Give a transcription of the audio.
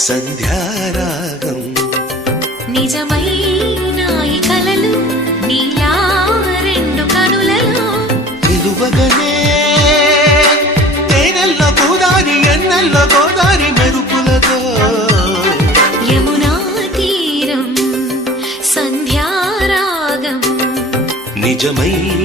సంధ్యారాగం నిజమైన ఈ కలలు నీలా రెండు కనులలో నిలువగనే తేనెల్లో గోదారి ఎన్నెల్లో గోదారి మెరుపులతో యమునా తీరం సంధ్యారాగం నిజమైన